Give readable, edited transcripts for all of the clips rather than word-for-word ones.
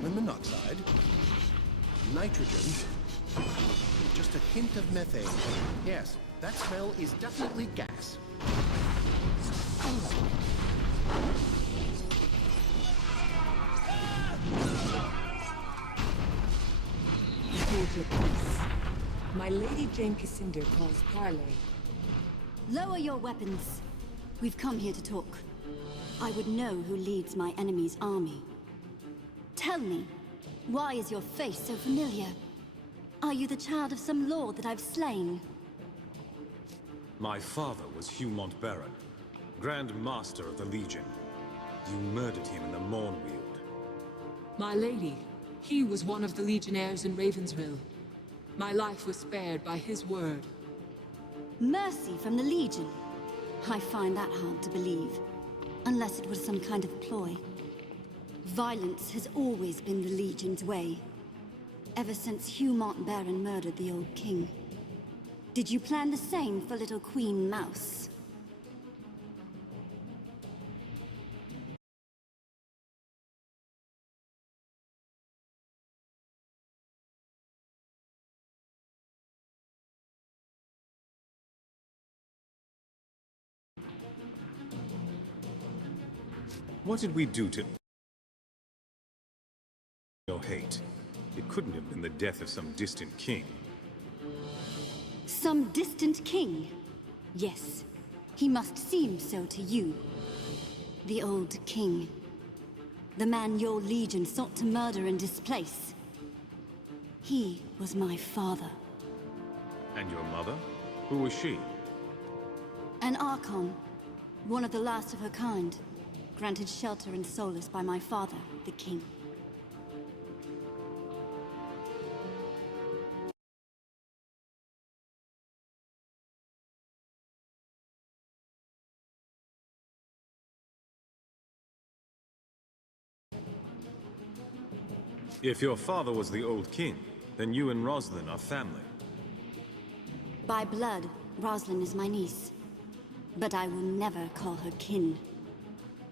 carbon monoxide, nitrogen, just a hint of methane. Yes, that smell is definitely gas. Hold your peace. My Lady Jane Cassinder calls parley. Lower your weapons. We've come here to talk. I would know who leads my enemy's army. Tell me, why is your face so familiar? Are you the child of some lord that I've slain? My father was Hugh Montbaron, Grand Master of the Legion. You murdered him in the Mornweald. My lady, he was one of the Legionnaires in Ravensrill. My life was spared by his word. Mercy from the Legion? I find that hard to believe. Unless it was some kind of ploy. Violence has always been the Legion's way. Ever since Hugh Montbaron murdered the old king. Did you plan the same for little Queen Mouse? What did we do to your hate? It couldn't have been the death of some distant king. Some distant king? Yes, he must seem so to you. The old king. The man your legion sought to murder and displace. He was my father. And your mother? Who was she? An Archon. One of the last of her kind. Granted shelter and solace by my father, the king. If your father was the old king, then you and Rosalind are family. By blood, Rosalind is my niece. But I will never call her kin.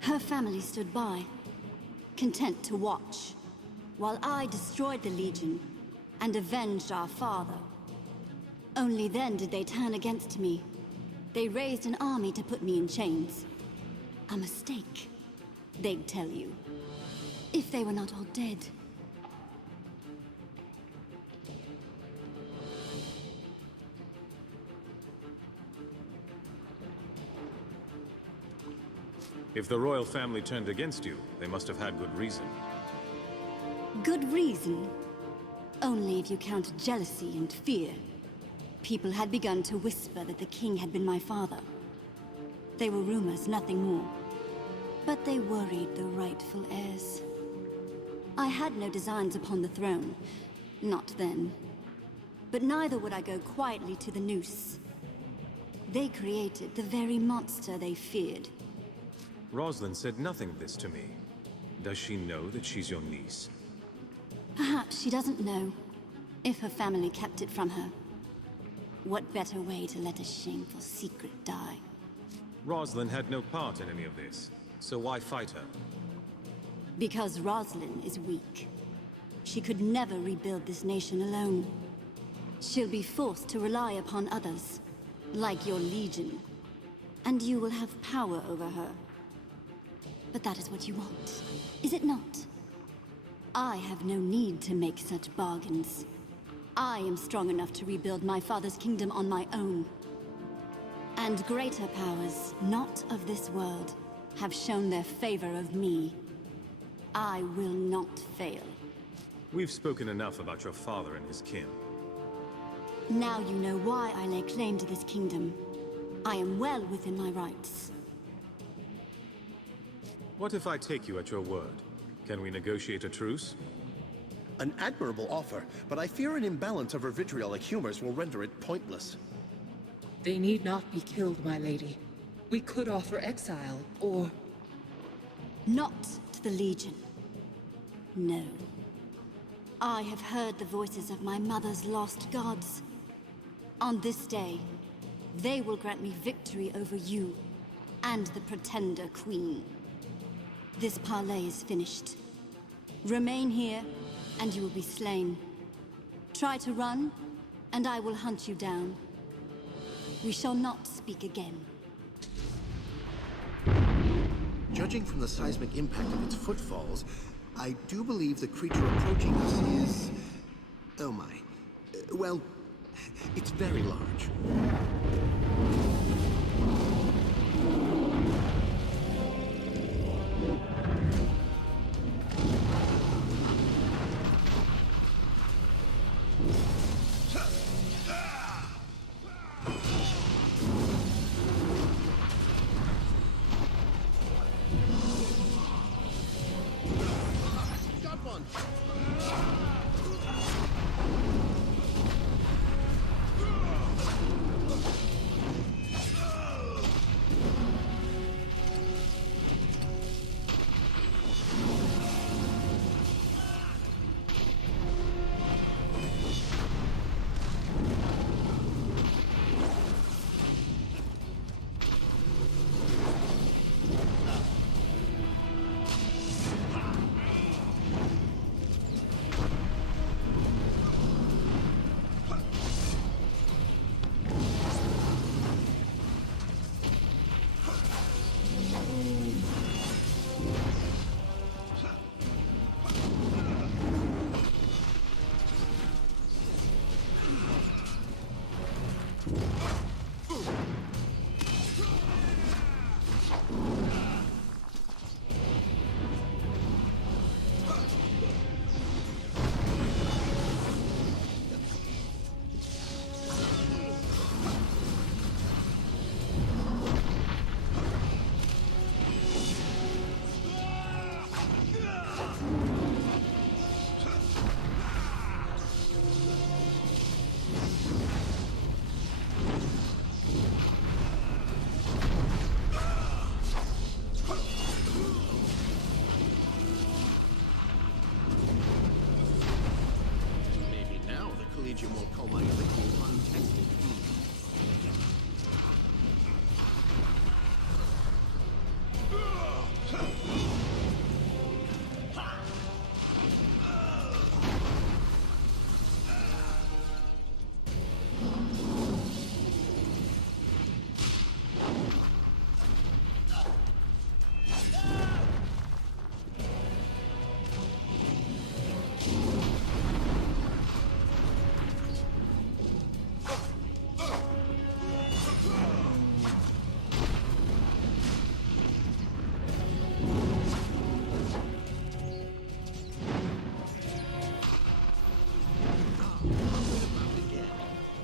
Her family stood by, content to watch, while I destroyed the Legion and avenged our father. Only then did they turn against me. They raised an army to put me in chains. A mistake, they'd tell you. If they were not all dead. If the royal family turned against you, they must have had good reason. Good reason? Only if you count jealousy and fear. People had begun to whisper that the king had been my father. They were rumors, nothing more. But they worried the rightful heirs. I had no designs upon the throne. Not then. But neither would I go quietly to the noose. They created the very monster they feared. Rosalind said nothing of this to me. Does she know that she's your niece? Perhaps she doesn't know, if her family kept it from her. What better way to let a shameful secret die? Rosalind had no part in any of this, so why fight her? Because Rosalind is weak. She could never rebuild this nation alone. She'll be forced to rely upon others, like your Legion. And you will have power over her. But that is what you want, is it not? I have no need to make such bargains. I am strong enough to rebuild my father's kingdom on my own. And greater powers, not of this world, have shown their favor of me. I will not fail. We've spoken enough about your father and his kin. Now you know why I lay claim to this kingdom. I am well within my rights. What if I take you at your word? Can we negotiate a truce? An admirable offer, but I fear an imbalance of her vitriolic humors will render it pointless. They need not be killed, my lady. We could offer exile, or... Not to the Legion. No. I have heard the voices of my mother's lost gods. On this day, they will grant me victory over you and the Pretender Queen. This parley is finished. Remain here, and you will be slain. Try to run, and I will hunt you down. We shall not speak again. Judging from the seismic impact of its footfalls, I do believe the creature approaching us is... oh my. Well, it's very large. Got one! You won't call my ritual untested.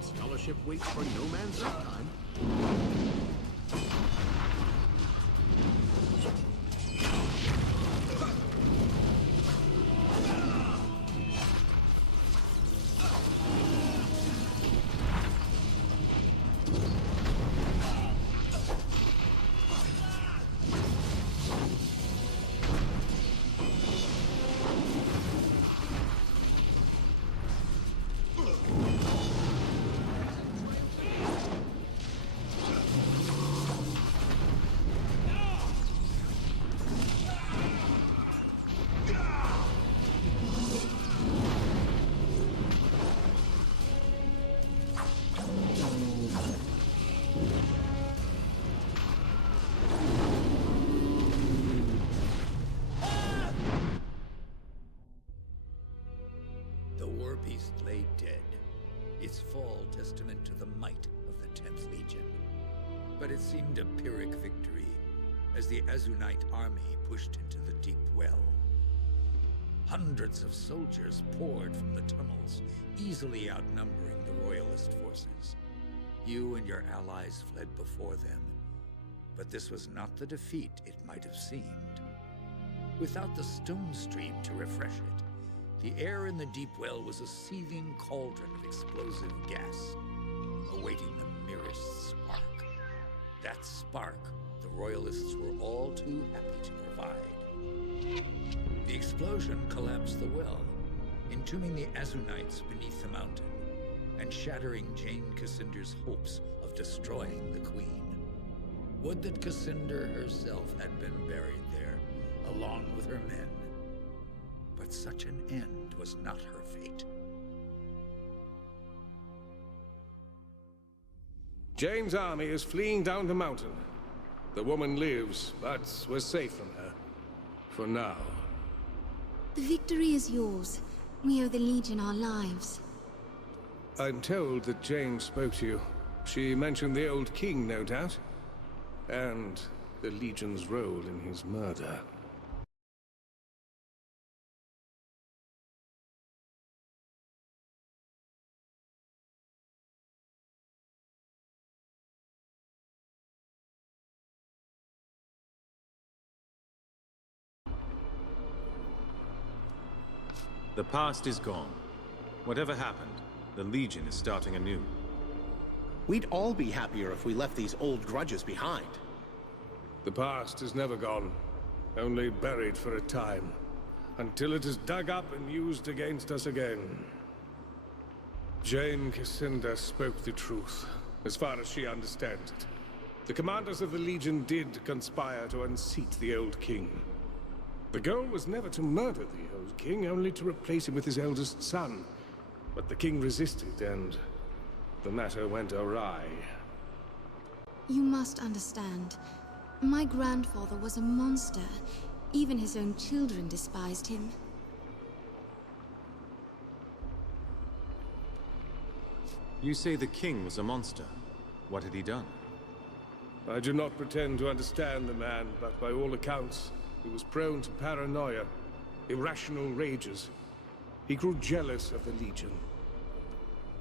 Scholarship waits for no man's time. The Warbeast lay dead, its fall testament to the might of the 10th Legion. But it seemed a Pyrrhic victory as the Azunite army pushed into the deep well. Hundreds of soldiers poured from the tunnels, easily outnumbering the Royalist forces. You and your allies fled before them, but this was not the defeat it might have seemed. Without the stone stream to refresh it, the air in the deep well was a seething cauldron of explosive gas, awaiting the merest spark. That spark, the Royalists were all too happy to provide. The explosion collapsed the well, entombing the Azunites beneath the mountain, and shattering Jane Cassinder's hopes of destroying the Queen. Would that Cassinder herself had been buried there, along with her men. But such an end was not her fate. Jane's army is fleeing down the mountain. The woman lives, but we're safe from her. For now. The victory is yours. We owe the Legion our lives. I'm told that Jane spoke to you. She mentioned the old king, no doubt. And the Legion's role in his murder. The past is gone. Whatever happened, the Legion is starting anew. We'd all be happier if we left these old grudges behind. The past is never gone, only buried for a time, until it is dug up and used against us again. Jane Cassinda spoke the truth, as far as she understands it. The commanders of the Legion did conspire to unseat the old king. The goal was never to murder the old king, only to replace him with his eldest son. But the king resisted, and the matter went awry. You must understand. My grandfather was a monster. Even his own children despised him. You say the king was a monster. What had he done? I do not pretend to understand the man, but by all accounts, he was prone to paranoia, irrational rages. He grew jealous of the Legion.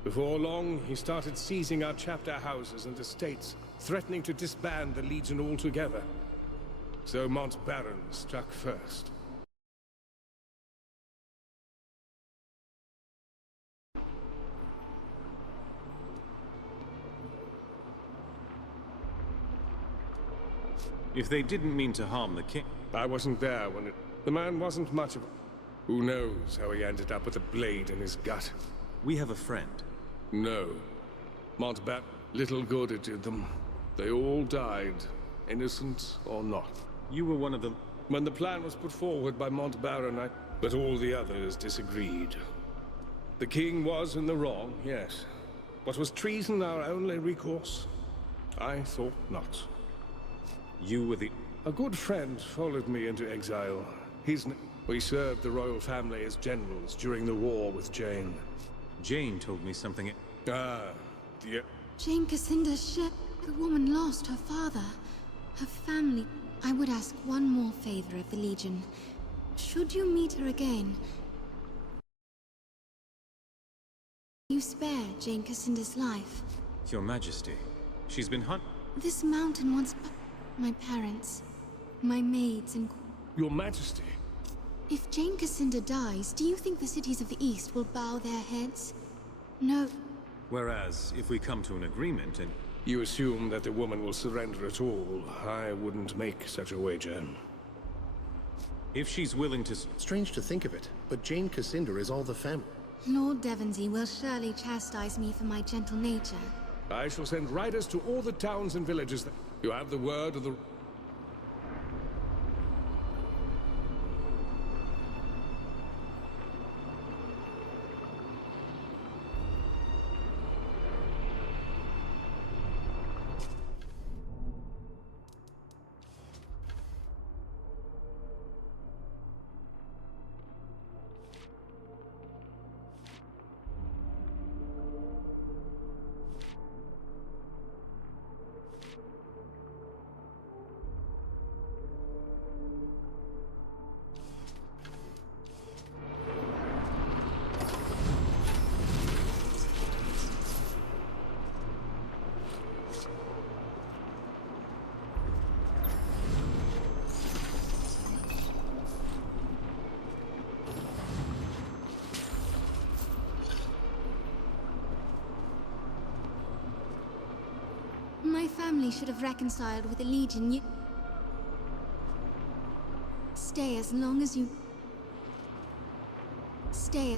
Before long, he started seizing our chapter houses and estates, threatening to disband the Legion altogether. So Mont Baron struck first. If they didn't mean to harm the king... I wasn't there when it... The man wasn't much of a... Who knows how he ended up with a blade in his gut? We have a friend. No. Montbat, little good it did them. They all died, innocent or not. You were one of the... When the plan was put forward by Mont Baron, but all the others disagreed. The king was in the wrong, yes. But was treason our only recourse? I thought not. You were the... A good friend followed me into exile. We served the royal family as generals during the war with Jane. Jane told me something... Ah, the... Jane Cassinda's ship. The woman lost her father. Her family. I would ask one more favor of the Legion. Should you meet her again, you spare Jane Cassinda's life? Your Majesty, she's been This mountain once... My parents, my maids, and... Your Majesty. If Jane Cassinda dies, do you think the cities of the East will bow their heads? No. Whereas, if we come to an agreement and... You assume that the woman will surrender at all. I wouldn't make such a wager. If she's willing to... Strange to think of it, but Jane Cassinda is all the family. Lord Devonsey will surely chastise me for my gentle nature. I shall send riders to all the towns and villages that... You have the word of the... My family should have reconciled with the Legion. Stay as long as you... Stay